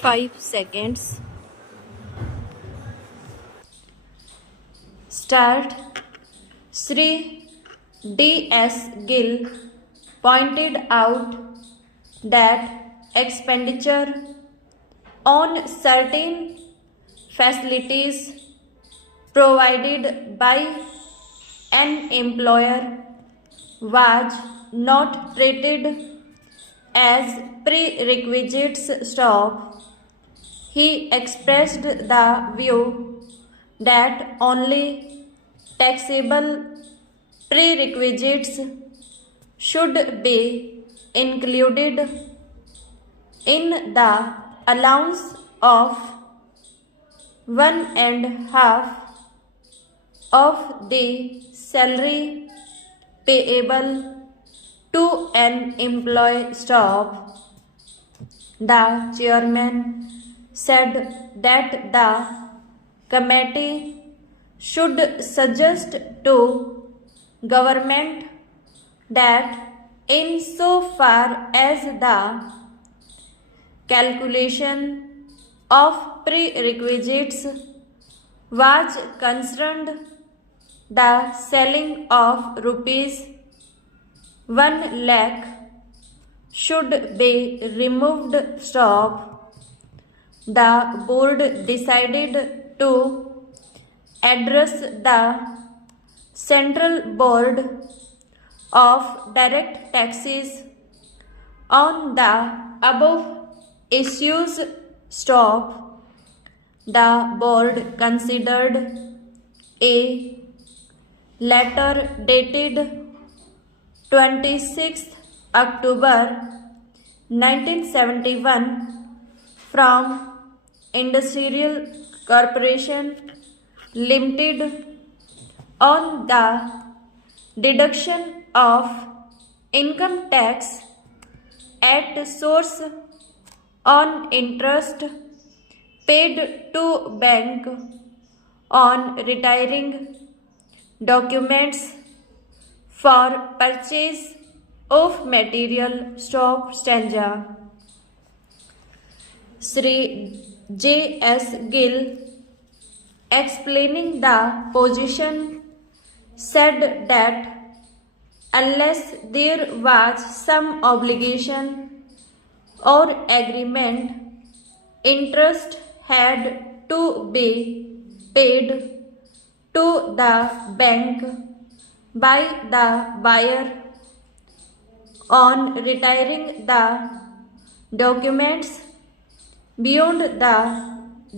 5 seconds. Start. Sri D.S. Gill pointed out that expenditure on certain facilities provided by an employer was not treated as prerequisites stop. He expressed the view that only taxable prerequisites should be included in the allowance of 1.5 of the salary payable to an employee stop. The chairman said that the committee should suggest to government that insofar as the calculation of prerequisites was concerned, the selling of rupees 1 lakh should be removed stop. The board decided to address the Central Board of Direct Taxes on the above issues stop. The board considered a letter dated 26th October 1971 from Industrial Corporation Limited on the deduction of income tax at source on interest paid to bank on retiring documents for purchase of material stop stanza. Sri J.S. Gill, explaining the position, said that unless there was some obligation or agreement, interest had to be paid to the bank by the buyer on retiring the documents beyond the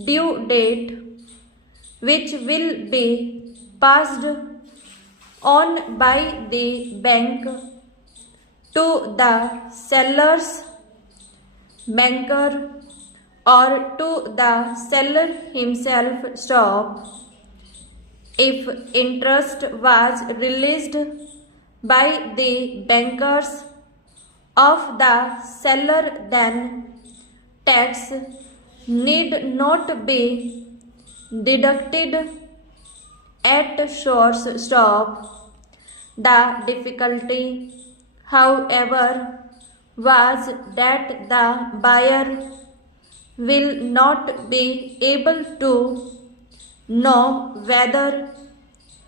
due date, which will be passed on by the bank to the seller's banker or to the seller himself stop. If interest was released by the bankers of the seller, then tax need not be deducted at source stop. The difficulty, however, was that the buyer will not be able to know whether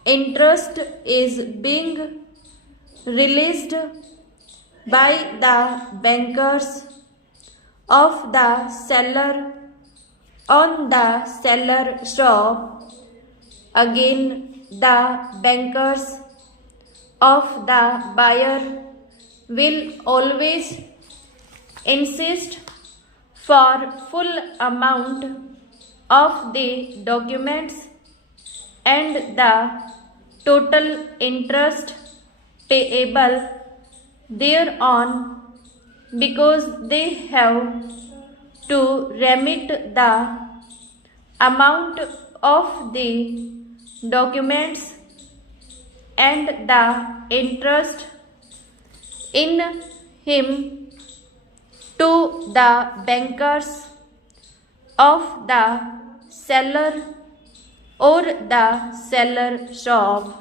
interest is being released by the bankers of the seller on the seller stop. Again, the bankers of the buyer will always insist for full amount of the documents and the total interest payable thereon, because they have to remit the amount of the documents and the interest in him to the bankers of the seller or the seller shop.